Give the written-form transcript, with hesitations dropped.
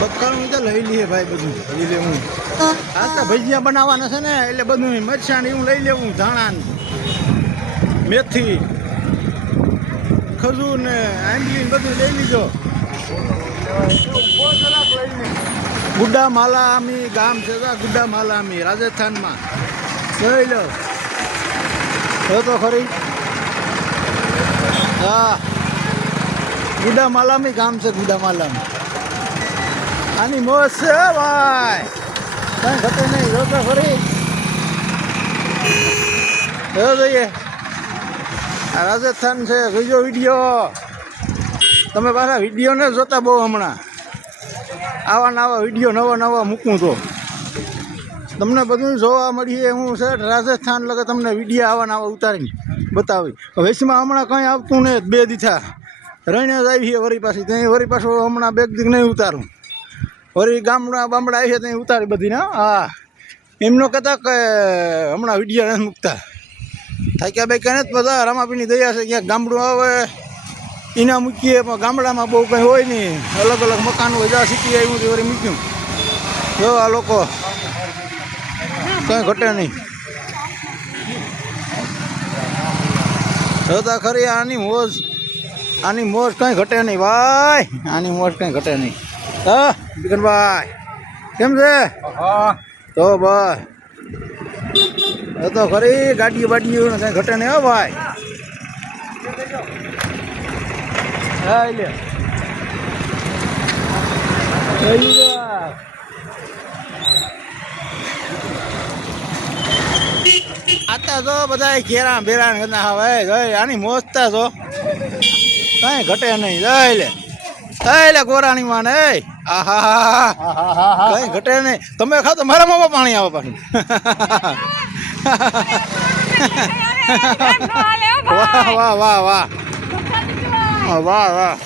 બક્કાનું તો લઈ લઈએ ભાઈ, બધું લઈ લેવું. આ તો ભજીયા બનાવવાના છે ને, એટલે બધું મરચાં એવું લઈ લેવું, ધાણા મેથી ખજૂર ને આંબલી બધું લઈ લીધો. ગુડા માલામી ગામ છે, ગુડા માલામી રાજસ્થાનમાં. જોઈ લો તો ખરી. હા, ગુડા માલામી ગામ છે, ગુડા માલામી. આની મોજ છે ભાઈ, કઈ ઘટે નહીં. જો તો ખરી, જો જોઈએ. આ રાજસ્થાન છે. બીજો વિડીયો તમે પાછા વિડીયો ને જોતા બહુ. હમણાં આવા નવા વિડીયો નવા મૂકું તો તમને બધું જોવા મળીએ. હું છે રાજસ્થાન લગે તમને વિડીયો આવા નવા ઉતારીને બતાવી. વેસમાં હમણાં કંઈ આવતું નહીં. 2 દીથા રહીને જ આવી છે વરી પાછી. ત્યાં વરી પાછું હમણાં 2 દી નહીં ઉતારું. વરી ગામડા બામડા આવી છે ત્યાં ઉતારી બધી ને. હા, એમનો કહેતા કે હમણાં વિડીયો નથી મૂકતા. થાક્યા બે કહે બધા રામાપીની દયા છે. ક્યાંક ગામડું આવે એના મૂકીએ, પણ ગામડામાં બહુ કંઈ હોય નહીં. અલગ અલગ મકાન હોય. જ્યાં સિટી આવ્યું તે વળી મૂક્યું. જો આ લોકો કંઈ ઘટે નહીં. જોતા ખરી આની મોજ કંઈ ઘટે નહીં ભાઈ. આની મોજ કંઈ ઘટે નહીં. હા બિકનભાઈ કેમ છે? તો ભાઈ તો ખરી ગાડીઓ બાડીઓ કંઈ ઘટે નહીં. હો ભાઈ હા લે આતા જો બધા ઘેરા બેરા હવે આની મોજતા જો કઈ ઘટે નહીં. જઈ લે ગોરાણી માં ને. આહા કઈ ઘટે નહીં. તમે ખાવ તો મારા મોમાં પાણી આવે પાછું. વાહ વાહ વાહ વાહ વાહ વાહ.